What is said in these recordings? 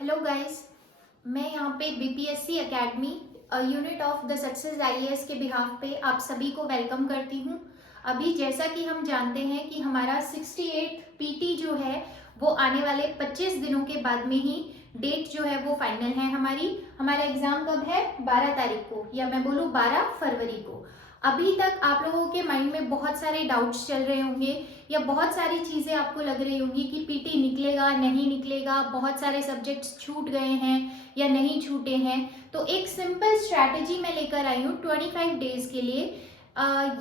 Hello guys, मैं यहाँ पे BPSC academy unit of the success IAS के बिहाफ पे आप सभी को वेलकम करती हूँ। अभी जैसा कि हम जानते हैं कि हमारा 68 पीटी जो है वो आने वाले 25 दिनों के बाद में ही डेट जो है वो फाइनल है। हमारा एग्ज़ाम कब है? 12 तारीख को, या मैं बोलूँ 12 फरवरी को। अभी तक आप लोगों के माइंड में बहुत सारे डाउट्स चल रहे होंगे या बहुत सारी चीज़ें आपको लग रही होंगी कि पीटी निकलेगा नहीं निकलेगा, बहुत सारे सब्जेक्ट्स छूट गए हैं या नहीं छूटे हैं। तो एक सिंपल स्ट्रैटेजी मैं लेकर आई हूँ 25 डेज के लिए।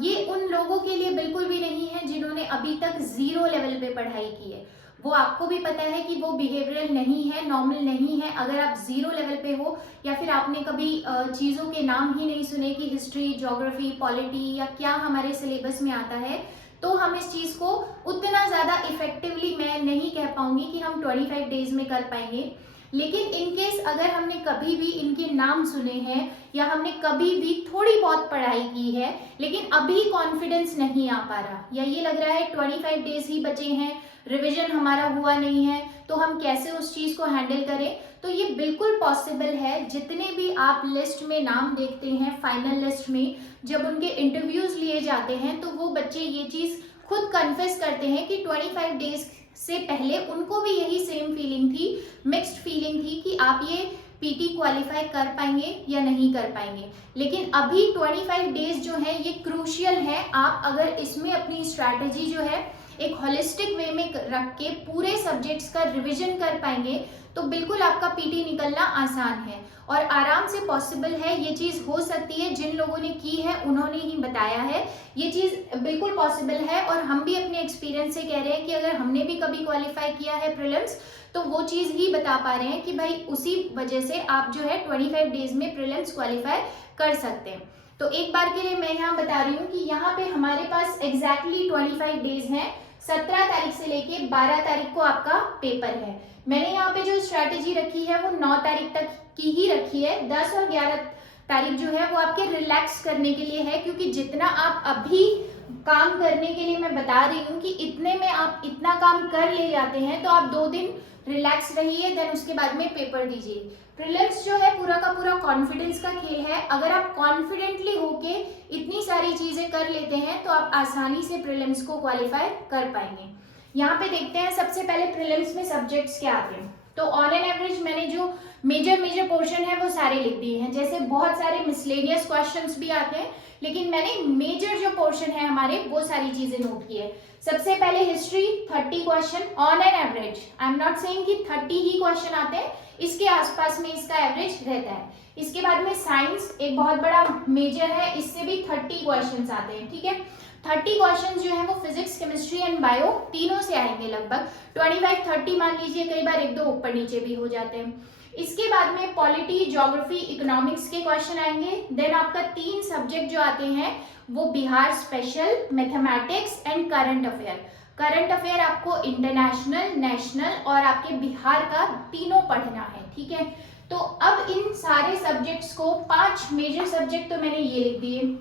ये उन लोगों के लिए बिल्कुल भी नहीं है जिन्होंने अभी तक ज़ीरो लेवल पे पढ़ाई की है। वो आपको भी पता है कि वो बिहेवियरल नहीं है, नॉर्मल नहीं है। अगर आप ज़ीरो लेवल पे हो या फिर आपने कभी चीज़ों के नाम ही नहीं सुने कि हिस्ट्री, ज्योग्राफी, पॉलिटी या क्या हमारे सिलेबस में आता है, तो हम इस चीज़ को उतना ज़्यादा इफेक्टिवली मैं नहीं कह पाऊंगी कि हम 25 डेज में कर पाएंगे। लेकिन इन केस अगर हमने कभी भी इनके नाम सुने हैं या हमने कभी भी थोड़ी बहुत पढ़ाई की है लेकिन अभी कॉन्फिडेंस नहीं आ पा रहा, या ये लग रहा है 25 डेज ही बचे हैं, रिवीजन हमारा हुआ नहीं है, तो हम कैसे उस चीज़ को हैंडल करें, तो ये बिल्कुल पॉसिबल है। जितने भी आप लिस्ट में नाम देखते हैं, फाइनल लिस्ट में जब उनके इंटरव्यूज लिए जाते हैं तो वो बच्चे ये चीज़ खुद कन्फेस करते हैं कि 25 डेज से पहले उनको भी यही सेम फीलिंग थी, मिक्स्ड फीलिंग थी कि आप ये पीटी क्वालिफाई कर पाएंगे या नहीं कर पाएंगे। लेकिन अभी 25 डेज जो है ये क्रूशियल है। आप अगर इसमें अपनी स्ट्रैटेजी जो है एक होलिस्टिक वे में रख के पूरे सब्जेक्ट्स का रिवीजन कर पाएंगे तो बिल्कुल आपका पीटी निकलना आसान है और आराम से पॉसिबल है। ये चीज़ हो सकती है, जिन लोगों ने की है उन्होंने ही बताया है, ये चीज़ बिल्कुल पॉसिबल है। और हम भी अपने एक्सपीरियंस से कह रहे हैं कि अगर हमने भी कभी क्वालिफाई किया है प्रीलिम्स तो वो चीज़ ही बता पा रहे हैं कि भाई उसी वजह से आप जो है 25 डेज में प्रीलिम्स क्वालिफाई कर सकते हैं। तो एक बार के लिए मैं यहाँ बता रही हूँ कि यहाँ पे हमारे पास एग्जैक्टली 25 डेज हैं। 17 तारीख से लेके 12 तारीख को आपका पेपर है। मैंने यहाँ पे जो स्ट्रैटेजी रखी है वो 9 तारीख तक की ही रखी है। 10 और 11 तारीख जो है वो आपके रिलैक्स करने के लिए है, क्योंकि जितना आप अभी काम करने के लिए मैं बता रही हूँ कि इतने में आप इतना काम कर ले जाते हैं तो आप 2 दिन रिलैक्स रहिए, देन उसके बाद में पेपर दीजिए। प्रीलिम्स जो है पूरा का पूरा कॉन्फिडेंस का खेल है। अगर आप कॉन्फिडेंटली होके इतनी सारी चीजें कर लेते हैं तो आप आसानी से प्रीलिम्स को क्वालिफाई कर पाएंगे। यहाँ पे देखते हैं सबसे पहले प्रीलिम्स में सब्जेक्ट्स क्या आते हैं। तो ऑन एन एवरेज मैंने जो मेजर पोर्शन है वो सारे लिख दिए हैं। जैसे बहुत सारे मिसलेनियस क्वेश्चंस भी आते हैं लेकिन मैंने मेजर जो पोर्शन है हमारे वो सारी चीजें नोट की है। सबसे पहले history 30 question on an average. I am not saying कि 30 ही क्वेश्चन आते हैं, इसके आसपास में इसका एवरेज रहता है। इसके बाद में साइंस एक बहुत बड़ा मेजर है, इससे भी 30 क्वेश्चन आते हैं। ठीक है, 30 क्वेश्चन जो है वो फिजिक्स, केमिस्ट्री एंड बायो तीनों से आएंगे लगभग। 25-30 मान लीजिए, कई बार एक दो ऊपर नीचे भी हो जाते हैं। इसके बाद में पॉलिटी, ज्योग्राफी, इकोनॉमिक्स के क्वेश्चन आएंगे। देन आपका 3 सब्जेक्ट जो आते हैं वो Bihar special, mathematics and current affair. Current affair आपको इंटरनेशनल, नेशनल और आपके बिहार का तीनों पढ़ना है। ठीक है, तो अब इन सारे सब्जेक्ट्स को 5 मेजर सब्जेक्ट तो मैंने ये लिख दिए।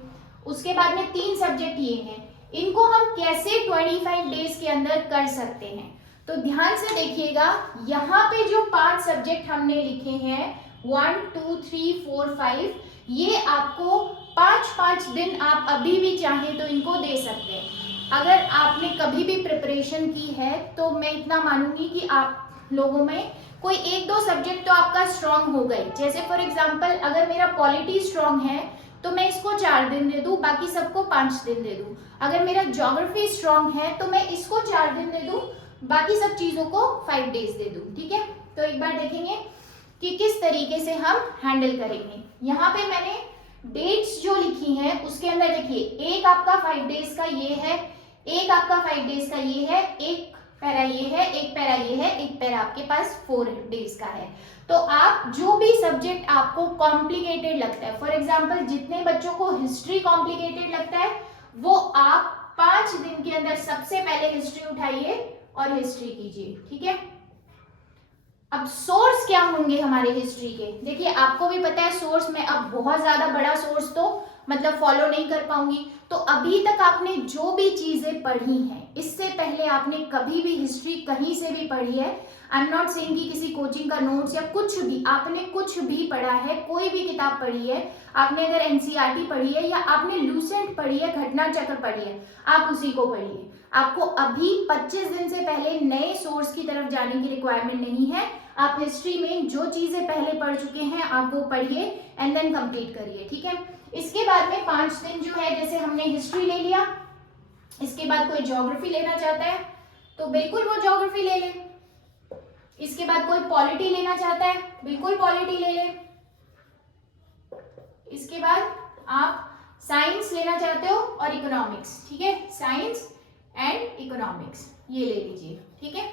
उसके बाद में 3 सब्जेक्ट ये हैं, इनको हम कैसे 25 डेज के अंदर कर सकते हैं। तो ध्यान से देखिएगा, यहाँ पे जो 5 सब्जेक्ट हमने लिखे हैं 1 2 3 4 5, ये आपको 5-5 दिन आप अभी भी चाहें तो इनको दे सकते हैं। अगर आपने कभी भी प्रिपरेशन की है तो मैं इतना मानूंगी कि आप लोगों में कोई 1-2 सब्जेक्ट तो आपका स्ट्रांग हो गए। जैसे फॉर एग्जाम्पल अगर मेरा पॉलिटी स्ट्रांग है तो मैं इसको 4 दिन दे दूं, बाकी सबको 5 दिन दे दूं। अगर मेरा ज्योग्राफी स्ट्रांग है तो मैं इसको 4 दिन दे दूं, बाकी सब चीजों को 5 डेज दे दूं। ठीक है, तो एक बार देखेंगे कि किस तरीके से हम हैंडल करेंगे। यहाँ पे मैंने डेट्स जो लिखी हैं उसके अंदर देखिए, एक आपका 5 डेज का ये है, एक आपका 5 डेज का ये है, एक पैरा ये है, एक पैरा ये है, एक पैरा आपके पास 4 डेज का है। तो आप जो भी सब्जेक्ट आपको कॉम्प्लिकेटेड लगता है, फॉर एग्जाम्पल जितने बच्चों को हिस्ट्री कॉम्प्लिकेटेड लगता है वो आप 5 दिन के अंदर सबसे पहले हिस्ट्री उठाइए और हिस्ट्री कीजिए। ठीक है, अब सोर्स क्या होंगे हमारे हिस्ट्री के, देखिए आपको भी पता है सोर्स में अब बहुत ज्यादा बड़ा सोर्स तो मतलब फॉलो नहीं कर पाऊंगी। तो अभी तक आपने जो भी चीजें पढ़ी हैं इससे पहले आपने कभी भी हिस्ट्री कहीं से भी पढ़ी है, आई एम नॉट सेइंग कि किसी कोचिंग का नोट्स या कुछ भी, आपने कुछ भी पढ़ा है, कोई भी किताब पढ़ी है, आपने अगर एनसीईआरटी पढ़ी है या आपने लूसेंट पढ़ी है, घटना चक्र पढ़ी है, आप उसी को पढ़िए। आपको अभी 25 दिन से पहले नए सोर्स की तरफ जाने की रिक्वायरमेंट नहीं है। आप हिस्ट्री में जो चीजें पहले पढ़ चुके हैं आप वो पढ़िए एंड देन कंप्लीट करिए, ठीक है। इसके बाद में 5 दिन जो है, जैसे हमने हिस्ट्री ले लिया, इसके बाद कोई ज्योग्राफी लेना चाहता है तो बिल्कुल वो ज्योग्राफी ले ले। इसके बाद कोई पॉलिटी लेना चाहता है, बिल्कुल पॉलिटी ले ले। इसके बाद आप साइंस लेना चाहते हो और इकोनॉमिक्स, ठीक है, साइंस एंड इकोनॉमिक्स ये ले लीजिए, ठीक है।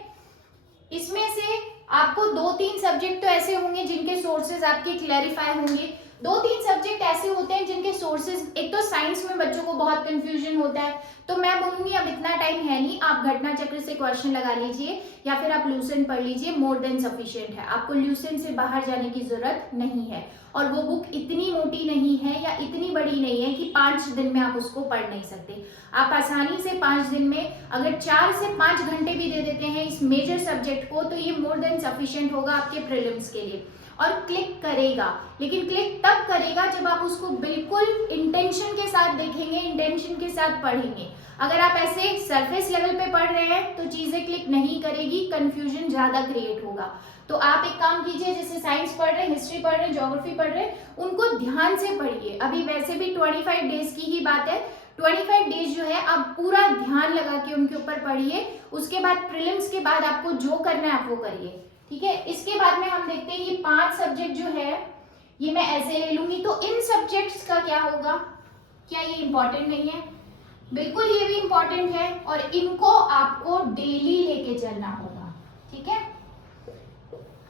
इसमें से आपको 2-3 सब्जेक्ट तो ऐसे होंगे जिनके सोर्सेज आपके क्लैरिफाई होंगे। 2-3 सब्जेक्ट ऐसे होते हैं जिनके सोर्सेज, एक तो साइंस में बच्चों को बहुत कंफ्यूजन होता है, तो मैं बोलूंगी अब इतना टाइम है नहीं, आप घटना चक्र से क्वेश्चन लगा लीजिए या फिर आप लूसेंट पढ़ लीजिए, मोर देन सफिशिएंट है। आपको लूसेंट से बाहर जाने की जरूरत नहीं है और वो बुक इतनी मोटी नहीं है या इतनी बड़ी नहीं है कि 5 दिन में आप उसको पढ़ नहीं सकते। आप आसानी से 5 दिन में अगर 4 से 5 घंटे भी दे देते हैं इस मेजर सब्जेक्ट को तो ये मोर देन सफिशिएंट होगा आपके प्रीलिम्स के लिए। और क्लिक करेगा, लेकिन क्लिक तब करेगा जब आप उसको बिल्कुल इंटेंशन के साथ देखेंगे, इंटेंशन के साथ पढ़ेंगे। अगर आप ऐसे सरफेस लेवल पे पढ़ रहे हैं तो चीजें क्लिक नहीं करेगी, कंफ्यूजन ज्यादा क्रिएट होगा। तो आप एक काम कीजिए, जैसे साइंस पढ़ रहे हैं, हिस्ट्री पढ़ रहे हैं, ज्योग्राफी पढ़ रहे हैं, उनको ध्यान से पढ़िए। अभी वैसे भी 25 डेज की ही बात है, 25 डेज जो है आप पूरा ध्यान लगा के उनके ऊपर पढ़िए। उसके बाद प्रीलिम्स के बाद आपको जो करना है आप वो करिए, ठीक है। इसके बाद में हम देखते हैं ये 5 सब्जेक्ट जो है ये मैं ऐसे ले लूंगी, तो इन सब्जेक्ट्स का क्या होगा, क्या ये इंपॉर्टेंट नहीं है? बिल्कुल ये भी इंपॉर्टेंट है और इनको आपको डेली लेके चलना होगा, ठीक है।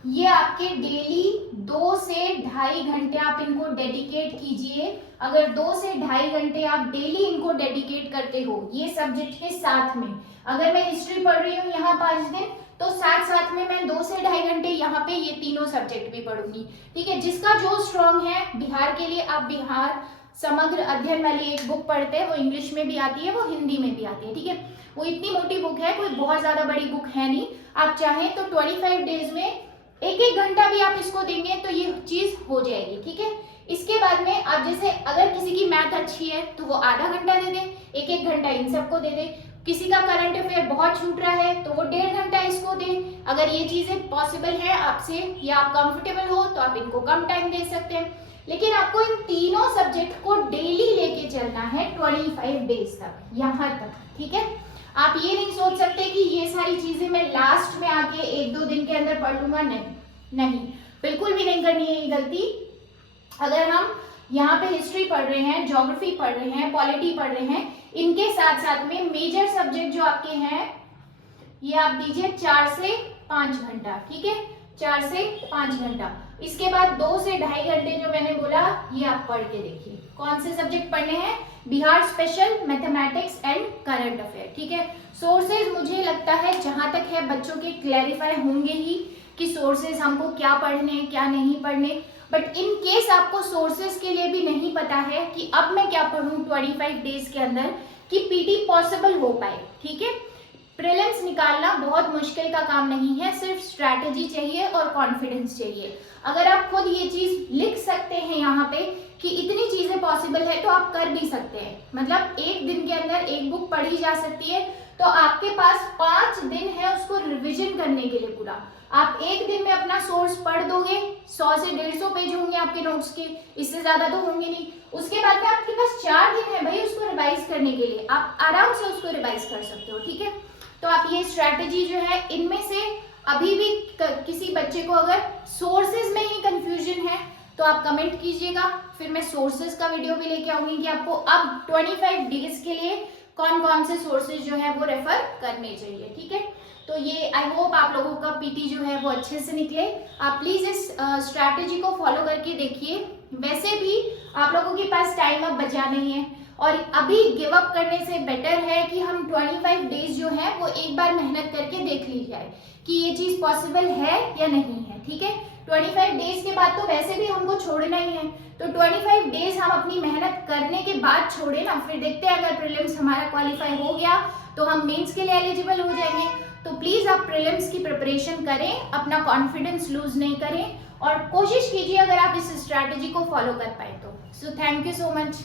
ये आपके डेली 2 से ढाई घंटे आप इनको डेडिकेट कीजिए। अगर 2 से ढाई घंटे आप डेली इनको डेडिकेट करते हो ये सब्जेक्ट के साथ में, अगर मैं हिस्ट्री पढ़ रही हूँ यहाँ 5 दिन तो साथ साथ में मैं 2 से ढाई घंटे यहाँ पे ये तीनों सब्जेक्ट भी पढ़ूंगी, ठीक है। जिसका जो स्ट्रॉन्ग है, बिहार के लिए आप बिहार समग्र अध्ययन वाली एक बुक पढ़ते हैं, वो इंग्लिश में भी आती है, वो हिंदी में भी आती है, ठीक है। वो इतनी मोटी बुक है, कोई बहुत ज्यादा बड़ी बुक है नहीं। आप चाहें तो 25 डेज में 1-1 घंटा भी आप इसको देंगे तो ये चीज हो जाएगी, ठीक है। इसके बाद में आप जैसे अगर किसी की मैथ अच्छी है तो वो आधा घंटा दे दे, 1-1 घंटा इन सबको दे दे। किसी का करंट अफेयर बहुत छूट रहा है तो वो 1.5 घंटा इसको दे। अगर ये चीजें पॉसिबल है आपसे या आप कंफर्टेबल हो तो आप इनको कम टाइम दे सकते हैं, लेकिन आपको इन तीनों सब्जेक्ट को डेली लेके चलना है 25 डेज तक, यहाँ तक, ठीक है। आप ये नहीं सोच सकते कि ये सारी चीजें मैं लास्ट में आके 1-2 दिन के अंदर पढ़ लूंगा, नहीं, बिल्कुल भी नहीं करनी है ये गलती। अगर हम यहाँ पे हिस्ट्री पढ़ रहे हैं, ज्योग्राफी पढ़ रहे हैं, पॉलिटी पढ़ रहे हैं, इनके साथ साथ में मेजर सब्जेक्ट जो आपके हैं ये आप दीजिए 4 से 5 घंटा, ठीक है, 4 से 5 घंटा। इसके बाद 2 से ढाई घंटे जो मैंने बोला ये आप पढ़ के देखिए। कौन से सब्जेक्ट पढ़ने हैं? Bihar special, mathematics and current affair, ठीक है। सोर्सेज मुझे लगता है जहां तक है बच्चों के क्लैरिफाई होंगे ही कि सोर्सेज हमको क्या पढ़ने क्या नहीं पढ़ने, बट इन केस आपको सोर्सेज के लिए भी नहीं पता है कि अब मैं क्या पढ़ूं 25 डेज के अंदर कि पीटी पॉसिबल हो पाए, ठीक है। प्रीलिम्स निकालना बहुत मुश्किल का काम नहीं है, सिर्फ स्ट्रैटेजी चाहिए और कॉन्फिडेंस चाहिए। अगर आप खुद ये चीज लिख सकते हैं यहाँ पे कि इतनी चीजें पॉसिबल है तो आप कर भी सकते हैं। मतलब एक दिन के अंदर एक बुक पढ़ी जा सकती है, तो आपके पास 5 दिन है उसको रिवीजन करने के लिए पूरा। आप एक दिन में अपना सोर्स पढ़ दोगे, 100 से 150 पेज होंगे आपके नोट्स के, इससे ज्यादा तो होंगे नहीं। उसके बाद में आपके पास 4 दिन है भाई उसको रिवाइज करने के लिए, आप आराम से उसको रिवाइज कर सकते हो, ठीक है। तो आप ये स्ट्रैटेजी जो है, इनमें से अभी भी किसी बच्चे को अगर सोर्सेज में ही कंफ्यूजन है तो आप कमेंट कीजिएगा, फिर मैं सोर्सेज का वीडियो भी लेके आऊंगी कि आपको अब 25 डेज के लिए कौन कौन से सोर्सेज जो है वो रेफर करने चाहिए, ठीक है। तो ये आई होप आप लोगों का पीटी जो है वो अच्छे से निकले। आप प्लीज इस स्ट्रैटेजी को फॉलो करके देखिए। वैसे भी आप लोगों के पास टाइम अब बचा नहीं है और अभी गिव अप करने से बेटर है कि हम 25 डेज जो है वो एक बार मेहनत करके देख ली जाए, कि ये चीज़ पॉसिबल है या नहीं है, ठीक है। 25 डेज के बाद तो वैसे भी हमको छोड़ना ही है, तो 25 डेज हम अपनी मेहनत करने के बाद छोड़े ना, फिर देखते हैं अगर प्रीलिम्स हमारा क्वालिफाई हो गया तो हम मेंस के लिए एलिजिबल हो जाएंगे। तो प्लीज़ आप प्रीलिम्स की प्रिपरेशन करें, अपना कॉन्फिडेंस लूज नहीं करें और कोशिश कीजिए अगर आप इस स्ट्रैटेजी को फॉलो कर पाए तो। So thank you so much.